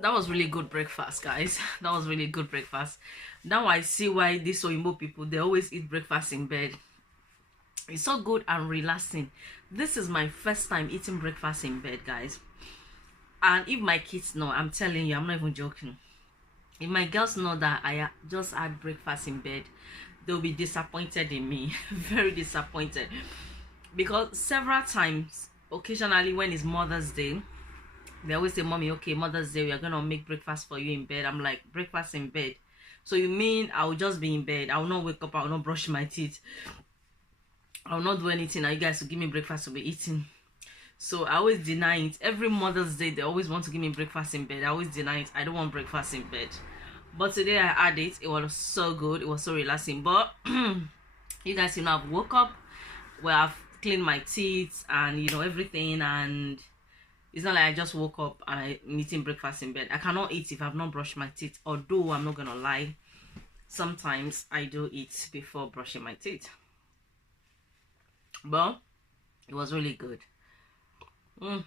That was really good breakfast, guys. That was really good breakfast. Now I see why these Oyinbo people, they always eat breakfast in bed. It's so good and relaxing. This is my first time eating breakfast in bed, guys. And if my kids know, I'm telling you, I'm not even joking. If my girls know that I just had breakfast in bed, they'll be disappointed in me. Very disappointed. Because several times, occasionally when it's Mother's Day, they always say, "Mommy, okay, Mother's Day, we are gonna make breakfast for you in bed." I'm like, breakfast in bed? So you mean I will just be in bed? I will not wake up, I will not brush my teeth, I will not do anything, and you guys will give me breakfast to be eating? So I always deny it. Every Mother's Day, they always want to give me breakfast in bed. I always deny it. I don't want breakfast in bed. But today I had it. It was so good. It was so relaxing. But you guys, I've woke up, well, I've cleaned my teeth and everything, and it's not like I just woke up and I'm eating breakfast in bed. I cannot eat if I've not brushed my teeth. Although I'm not gonna lie, sometimes I do eat before brushing my teeth. But it was really good. And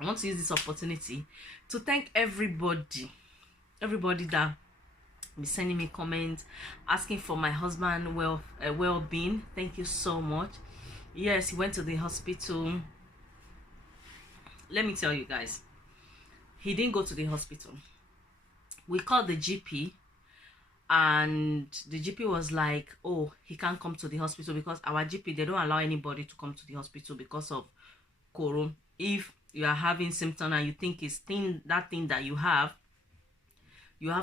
I want to use this opportunity to thank everybody that be sending me comments asking for my husband well-being. Thank you so much. Yes, he went to the hospital. Let me tell you guys, he didn't go to the hospital. We called the GP, and the GP was like, oh, he can't come to the hospital because our GP, they don't allow anybody to come to the hospital because of corona. If you are having symptoms and you think it's that thing that you have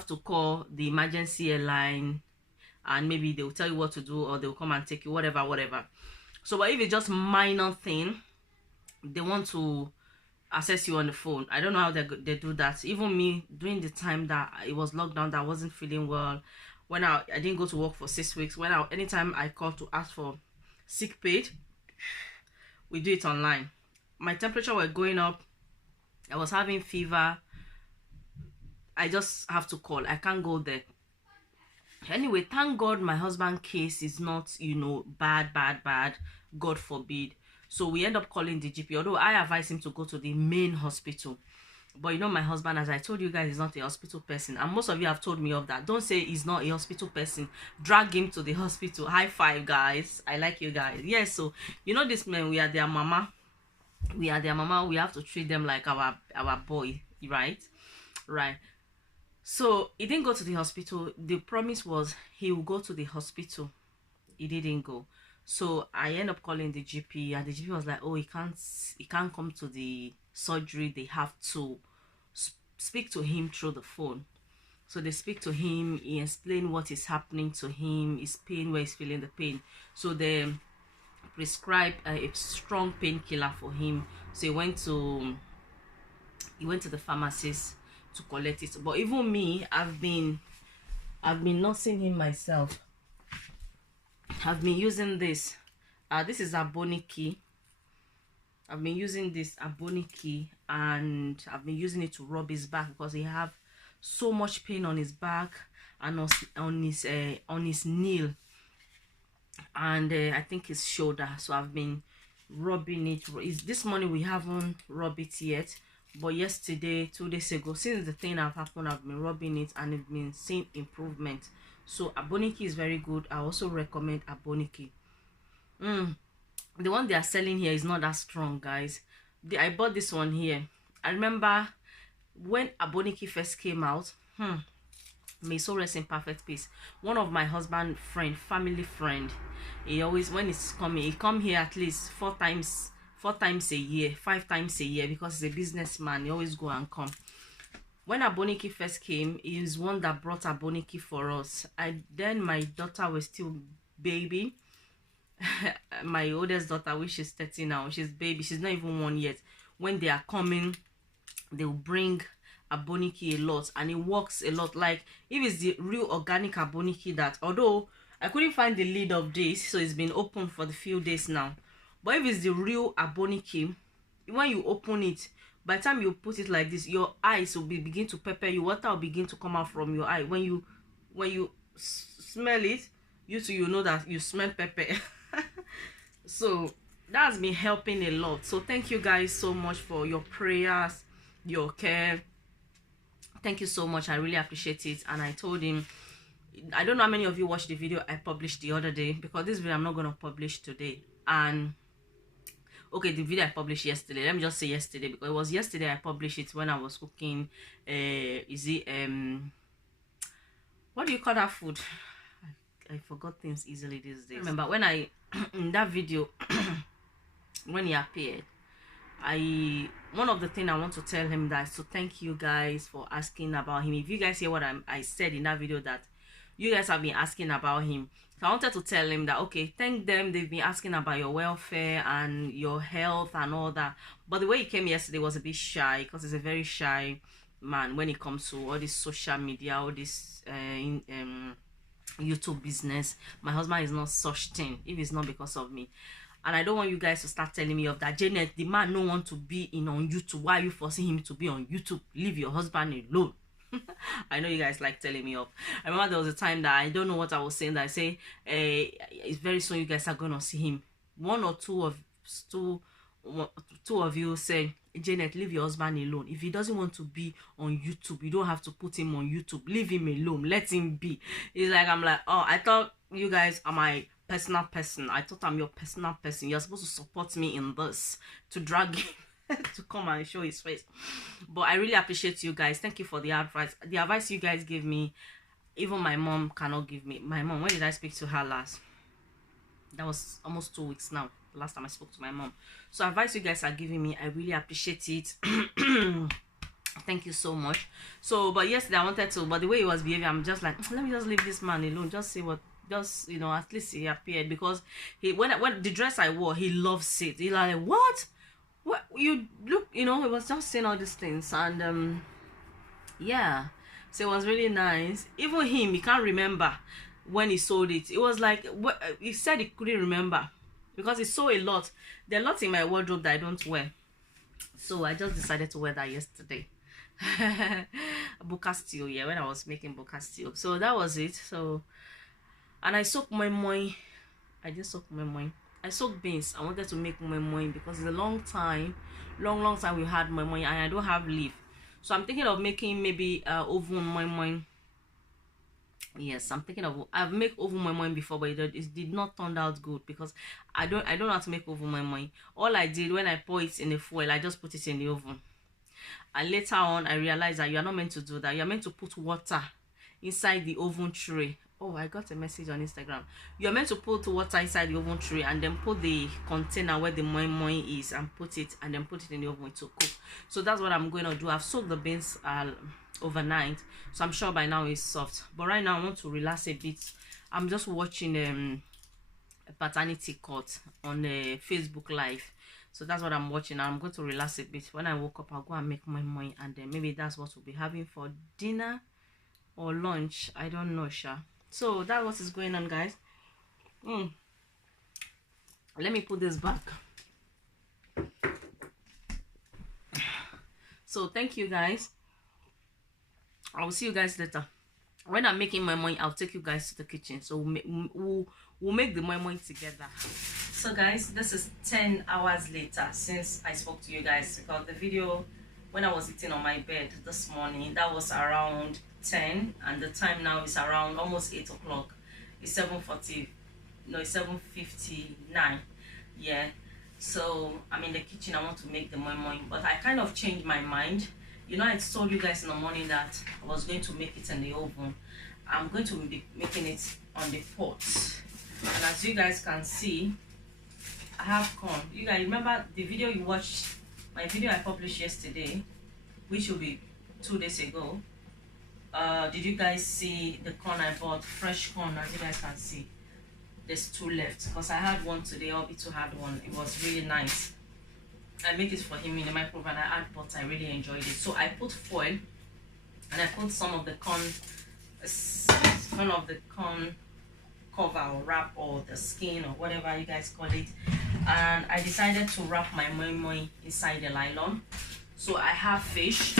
to call the emergency airline, and maybe they'll tell you what to do, or they'll come and take you, whatever. So but if it's just minor thing, they want to access you on the phone. I don't know how they do that. Even me, during the time that it was lockdown, that I wasn't feeling well, when I didn't go to work for 6 weeks, anytime I called to ask for sick pay, we do it online. My temperature was going up, I was having fever, I just have to call. I can't go there. Anyway, thank God my husband's case is not, bad, God forbid. So we end up calling the GP, although I advise him to go to the main hospital. But my husband, as I told you guys, is not a hospital person. And most of you have told me of that. Don't say he's not a hospital person. Drag him to the hospital. High five, guys. I like you guys. Yes, so these men, we are their mama. We have to treat them like our boy, right? So he didn't go to the hospital. The promise was he will go to the hospital. He didn't go. So I end up calling the GP, and the GP was like, oh, he can't come to the surgery. They have to speak to him through the phone. So they speak to him. He explained what is happening to him, his pain, where he's feeling the pain. So they prescribed a strong painkiller for him. So he went to the pharmacist to collect it. But even me, I've been nursing him myself. I've been using this. This is Aboniki. I've been using this Aboniki, and I've been using it to rub his back because he have so much pain on his back and on his knee, and I think his shoulder. So I've been rubbing it. This morning we haven't rubbed it yet, but yesterday, 2 days ago, since the thing have happened, I've been rubbing it and I've been seeing improvement. So Aboniki is very good. I also recommend Aboniki. The one they are selling here is not that strong, guys. I bought this one here. I remember when Aboniki first came out. May so rest in perfect peace. One of my husband family friend, he always, when he's coming, he come here at least 4 times a year, 5 times a year, because he's a businessman. He always go and come. When Aboniki first came, he is one that brought Aboniki for us. Then my daughter was still baby. My oldest daughter, which is 30 now, she's baby. She's not even 1 yet. When they are coming, they will bring Aboniki a lot, and it works a lot. Like if it's the real organic Aboniki, that although I couldn't find the lid of this, so it's been open for the few days now. But if it's the real Aboniki, when you open it, by the time you put it like this, your eyes will begin to pepper you. Water will begin to come out from your eye. When you smell it, you know that you smell pepper. So that's been helping a lot. So thank you guys so much for your prayers, your care. Thank you so much. I really appreciate it. And I told him, I don't know how many of you watched the video I published the other day, because this video I'm not going to publish today. And okay, the video I published yesterday, let me just say yesterday, because it was yesterday I published it when I was cooking what do you call that food? I forgot things easily these days. Remember when I in that video when he appeared, one of the things I want to tell him that is to thank you guys for asking about him. If you guys hear what I said in that video, that you guys have been asking about him, so I wanted to tell him that, okay, thank them, they've been asking about your welfare and your health and all that. But the way he came yesterday was a bit shy, because he's a very shy man when it comes to all this social media, all this YouTube business. My husband is not such thing if it's not because of me. And I don't want you guys to start telling me of that, Janet, the man no want to be in on YouTube. Why are you forcing him to be on YouTube? Leave your husband alone. I know you guys like telling me off. I remember there was a time that I don't know what I was saying, that I say it's very soon you guys are gonna see him. One or two of you say, Janet, leave your husband alone. If he doesn't want to be on YouTube, you don't have to put him on YouTube. Leave him alone. Let him be. It's like, I'm like, oh, I thought you guys are my personal person. I thought I'm your personal person. You're supposed to support me in this, to drag him to come and show his face. But I really appreciate you guys. Thank you for the advice. The advice you guys gave me, even my mom cannot give me. My mom, when did I speak to her last? That was almost 2 weeks now, the last time I spoke to my mom. So advice you guys are giving me, I really appreciate it. Thank you so much. So, but yesterday I wanted to, but the way he was behaving, I'm just like, let me just leave this man alone, just see what, just, you know, at least he appeared, because he, when the dress I wore, he loves it. He like, what you look, you know, he was just saying all these things. And yeah, so it was really nice. Even him, he can't remember when he sold it. It was like, he said he couldn't remember, because he saw a lot. There are lots in my wardrobe that I don't wear, so I just decided to wear that yesterday. Buka stew, yeah, when I was making buka stew. So that was it. So, and I soaked my moi. I didn't soak my moi. I soaked beans. I wanted to make my moi because it's a long time we had my moi, and I don't have leaf. So I'm thinking of making maybe oven moi moi. Yes, I'm thinking of, I've made oven moi moi before, but it did not turn out good, because I don't know how to make oven moi moi. All I did when I pour it in the foil, I just put it in the oven. And later on, I realized that you are not meant to do that. You are meant to put water inside the oven tray. Oh, I got a message on Instagram. You are meant to put water inside the oven tray, and then put the container where the moi moi is, and put it in the oven to cook. So that's what I'm going to do. I've soaked the beans overnight, so I'm sure by now it's soft. But right now I want to relax a bit. I'm just watching a paternity court on Facebook Live. So that's what I'm watching. I'm going to relax a bit. When I woke up, I'll go and make my moi, and then maybe that's what we'll be having for dinner or lunch. I don't know, sha. So that's what is going on, guys. Let me put this back. So thank you guys. I will see you guys later. When I'm making my moi, I'll take you guys to the kitchen. So we'll make the moi moi together. So guys, this is 10 hours later since I spoke to you guys, because the video when I was sitting on my bed this morning, that was around 10, and the time now is around almost 8 o'clock. It's 7:40. No, it's 7:59. Yeah. So I'm in the kitchen. I want to make the moi moi, but I kind of changed my mind. You know, I told you guys in the morning that I was going to make it in the oven. I'm going to be making it on the pot. And as you guys can see, I have corn. You guys remember the video you watched, my video I published yesterday, which will be 2 days ago. Did you guys see the corn I bought? Fresh corn, as you guys can see. There's 2 left, because I had one today. Obito had one. It was really nice. I make it for him in the microwave, and I add butter. I really enjoyed it. So I put foil, and I put some of the corn cover or wrap, or the skin, or whatever you guys call it. And I decided to wrap my moi moi inside the nylon. So I have fish.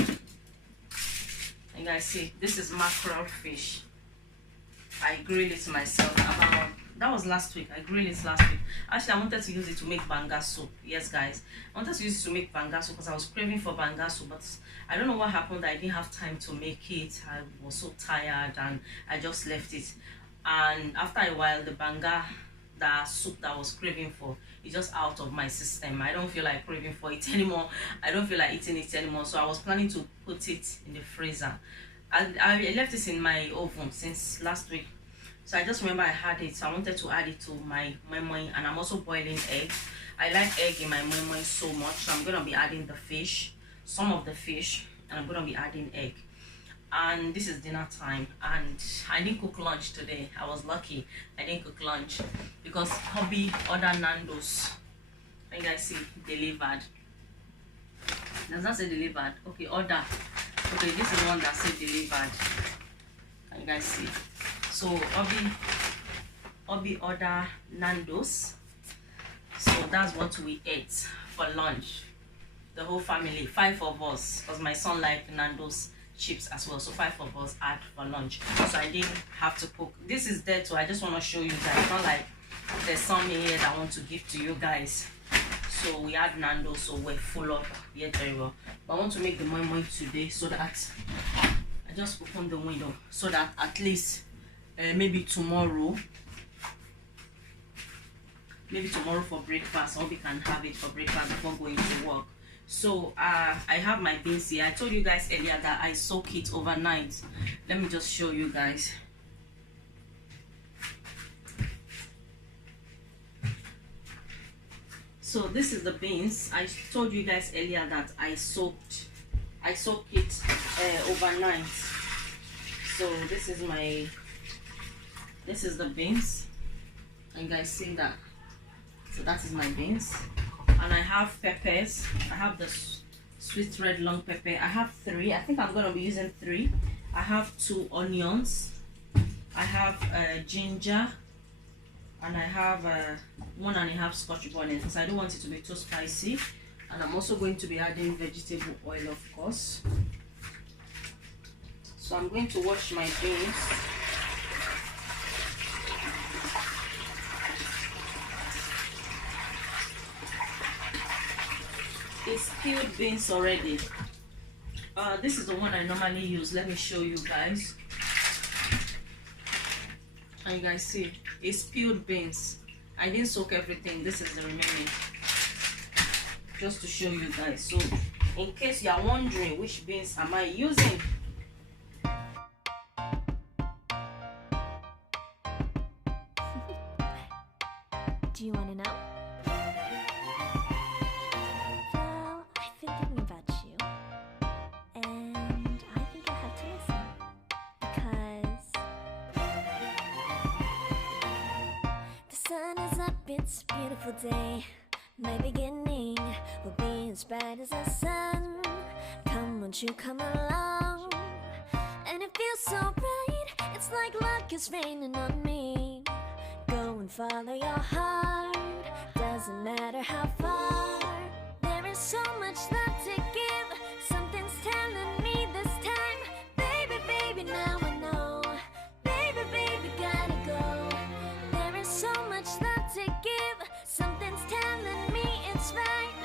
You guys see, this is mackerel fish. I grill it myself. that was last week. I grilled it last week. Actually, I wanted to use it to make banga soup. Yes, guys, I wanted to use it to make banga soup because I was craving for banga soup, but I don't know what happened. I didn't have time to make it. I was so tired and I just left it. And after a while, the banga, the soup that I was craving for, is just out of my system. I don't feel like craving for it anymore. I don't feel like eating it anymore. So I was planning to put it in the freezer. I left this in my oven since last week. So I just remember I had it. So I wanted to add it to my moi, and I'm also boiling egg. I like egg in my moi so much. So I'm gonna be adding the fish, some of the fish, and I'm gonna be adding egg. And this is dinner time, and I didn't cook lunch today. I was lucky I didn't cook lunch because hubby ordered Nando's. You guys see delivered. Does that say delivered? Okay, order. Okay, this is one that said delivered. Can you guys see? So hubby order Nando's. So that's what we ate for lunch. The whole family, 5 of us, because my son liked Nando's chips as well. So 5 of us had for lunch. So I didn't have to cook. This is there too. I just want to show you guys. It's not like there's some here that I want to give to you guys. So we had Nando's, so we're full up yet very well. But I want to make the moi today so that I just open the window so that at least maybe tomorrow for breakfast, or we can have it for breakfast before going to work. So I have my beans here. I told you guys earlier that I soak it overnight. Let me just show you guys. So this is the beans. I told you guys earlier that I soaked it overnight. So this is the beans. And you guys see that? So that is my beans. And I have peppers. I have the sweet red long pepper. I have 3. I think I'm gonna be using 3. I have 2 onions. I have ginger, and I have 1.5 Scotch bonnet because I don't want it to be too spicy. And I'm also going to be adding vegetable oil, of course. So I'm going to wash my beans. It's peeled beans already. This is the one I normally use. Let me show you guys. And you guys see, it's peeled beans. I didn't soak everything. This is the remaining. Just to show you guys. So, in case you are wondering which beans am I using, do you want to know? Well, I've been thinking about you, and I think I have to listen, because the sun is up, it's a beautiful day. My beginning will be as bright as the sun. Come, won't you come along? And it feels so bright, it's like luck is raining on me. Go and follow your heart, doesn't matter how far. There is so much love to give, something's telling me this time. Baby, baby, now I know. Baby, baby, gotta go. There is so much love to give, something's telling me it's right.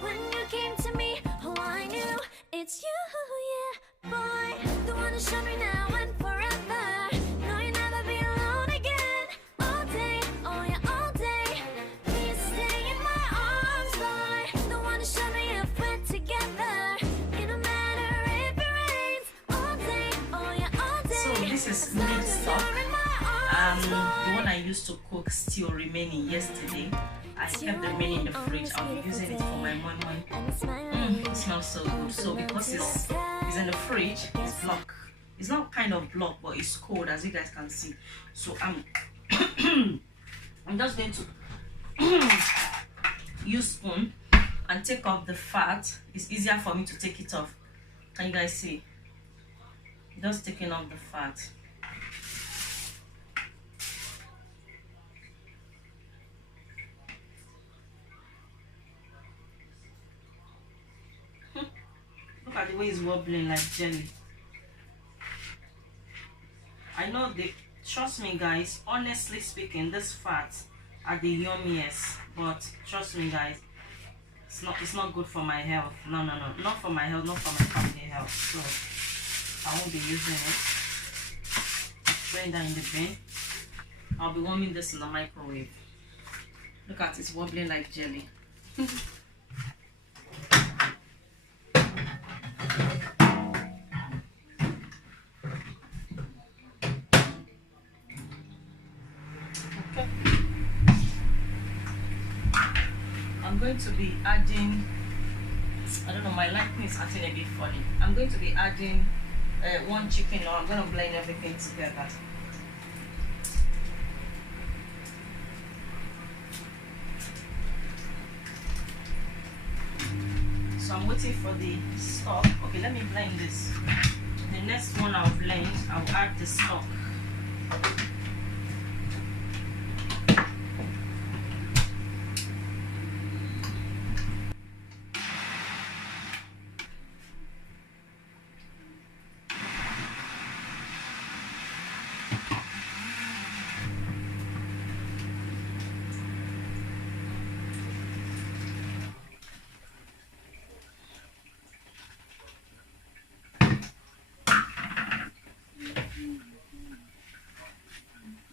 When you came to me, oh, I knew it's you, yeah, boy. The one who showed me now and forever. No, you'll never be alone again. All day, oh yeah, all day. Please stay in my arms, boy. The one who showed me if we're together. It don't matter if it rains. All day, oh yeah, all day. so this is meat stock. The one I used to cook still remaining yesterday. I kept the remaining in the fridge. I'll be using it for my moi. It smells so good. So because it's in the fridge, it's block. It's not kind of block, but it's cold, as you guys can see. So I'm just going to use spoon and take off the fat. It's easier for me to take it off. Can you guys see? Just taking off the fat. Look at the way it's wobbling like jelly. I know the trust me guys, honestly speaking, this fats are the yummiest, but trust me guys, it's not good for my health. No, not for my health, not for my family health. So I won't be using it. Throwing that in the bin. I'll be warming this in the microwave. Look at it, it's wobbling like jelly. Okay. I'm going to be adding, I don't know, my lighting is acting a bit funny. I'm going to be adding one chicken now. I'm going to blend everything together. So I'm waiting for the stock. Okay, let me blend this. The next one I'll blend, I'll add the stock.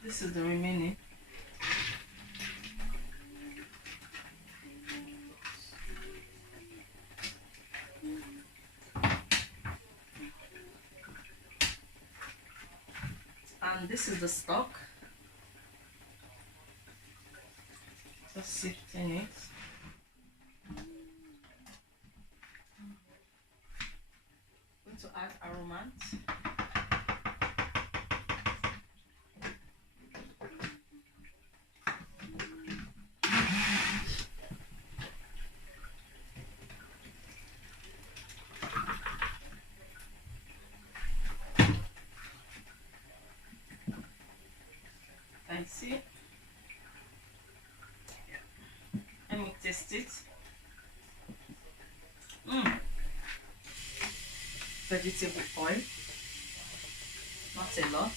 This is the remaining. And this is the stock. Just sifting it. I'm going to add aromats. See, let me taste it. Vegetable oil, not a lot.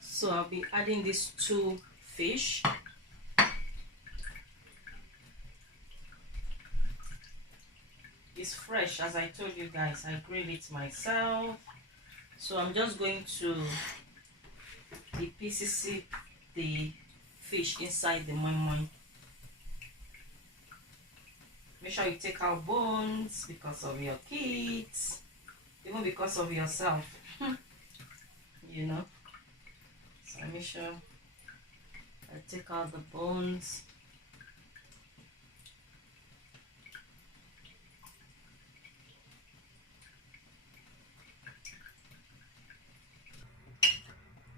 So I'll be adding these two fish. It's fresh, as I told you guys. I grilled it myself. So I'm just going to depiece the fish inside the moi moi. Make sure you take out bones because of your kids, even because of yourself. You know. So make sure I take out the bones.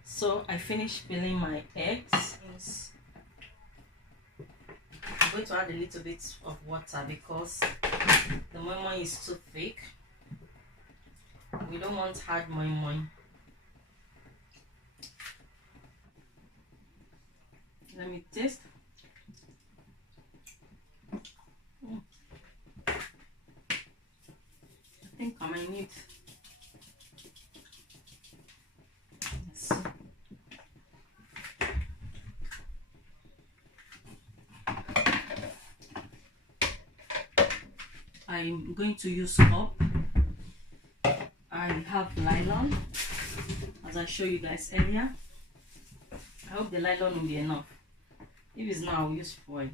So I finished peeling my eggs. I'm going to add a little bit of water because the moi moi is too thick. We don't want hard moi moi. Let me taste. I think I might need. Let's see. I'm going to use cup. I have nylon, as I showed you guys earlier. I hope the nylon will be enough. If it's not, I'll use foil.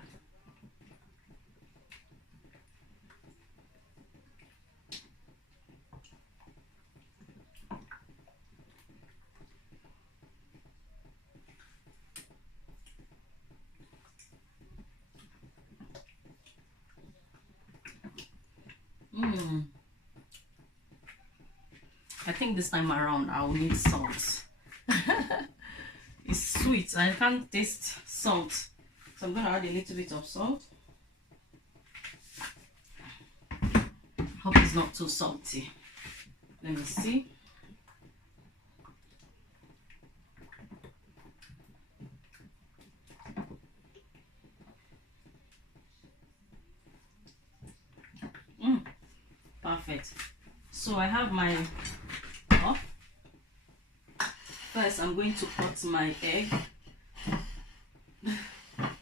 think this time around I'll need salt. It's sweet. I can't taste salt, so I'm gonna add a little bit of salt. Hope it's not too salty. Let me see. Perfect. So I have my cup. First, I'm going to cut my egg.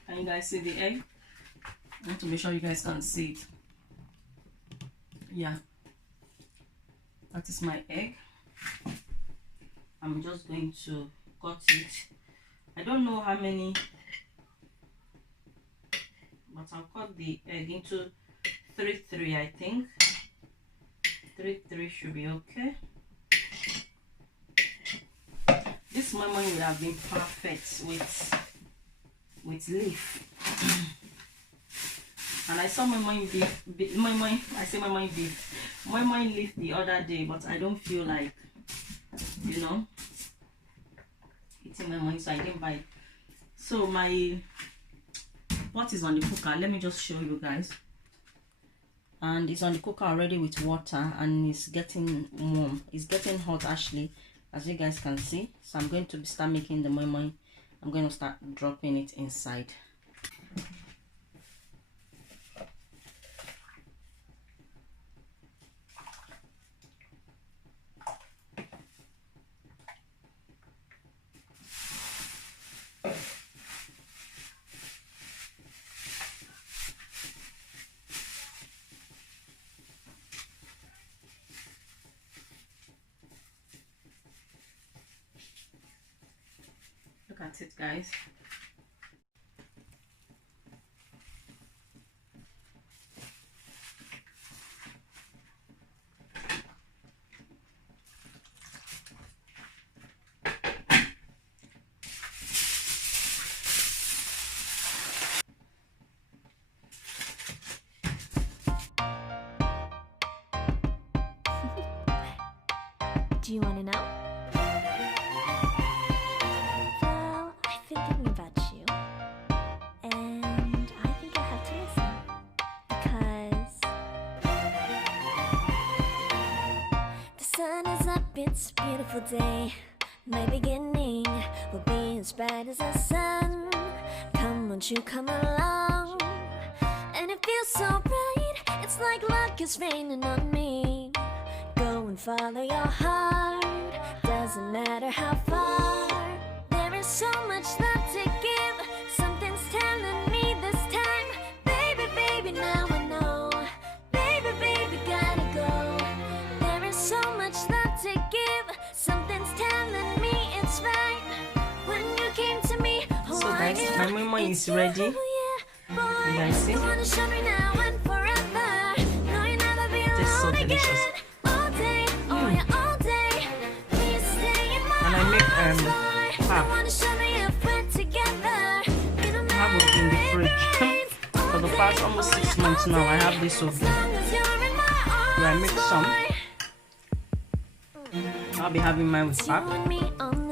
Can you guys see the egg? I want to make sure you guys can see it. Yeah, that is my egg. I'm just going to cut it. I don't know how many, but I'll cut the egg into 3 I think. 3 should be okay. This moi moi would have been perfect with leaf. And I saw moi moi leaf the other day, but I don't feel like, you know, eating moi moi, so I didn't buy it. So my pot is on the cooker. Let me just show you guys. And it's on the cooker already with water, and it's getting warm. It's getting hot actually, as you guys can see. So I'm going to start making the moi moi. I'm going to start dropping it inside. Look at it, guys. Do you want to know? Well, I've been thinking about you, and I think you'll have to listen, because the sun is up, it's a beautiful day. My beginning will be as bright as the sun. Come, won't you come along? And it feels so bright, it's like luck is raining on me. Go and follow your heart, doesn't matter how far. There is so much love to give, something's telling me this time. Baby, baby, now I know. Baby, baby, gotta go. There is so much love to give, something's telling me it's right. When you came to me, oh, So guys, my moi moi is ready. You guys see? It's so delicious. And I make half. I have it in the fridge for the past almost 6 months now. I have this over. So I make some. I'll be having mine with pap.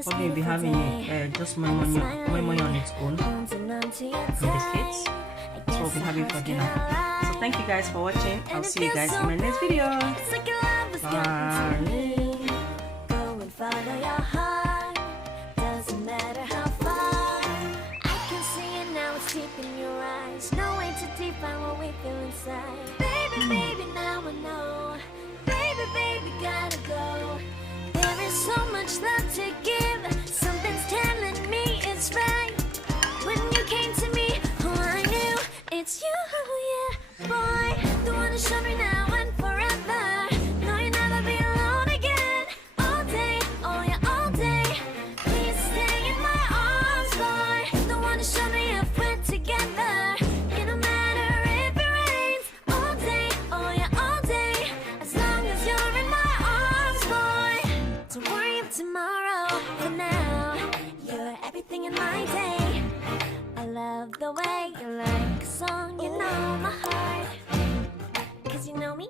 Probably be having it just moi moi on its own. And biscuits. So we'll be having for dinner. So thank you guys for watching. I'll see you guys in my next video. Bye. Go and follow your heart, doesn't matter how far. I can see it now, it's deep in your eyes. No way to define what we feel inside. Baby, baby, now I know. Baby, baby, gotta go. There is so much love to give, something's telling me it's right. When you came to me, oh, I knew it's you, yeah, boy. The one who showed me now and forever. No, you'll never be alone again. All day, oh yeah, all day. Please stay in my arms, boy. The one who showed me if we're together. It don't matter if it rains. All day, oh yeah, all day. As long as you're in my arms, boy. Don't worry of tomorrow. For now, you're everything in my day. I love the way you like a song, you know my heart. 'Cause you know me.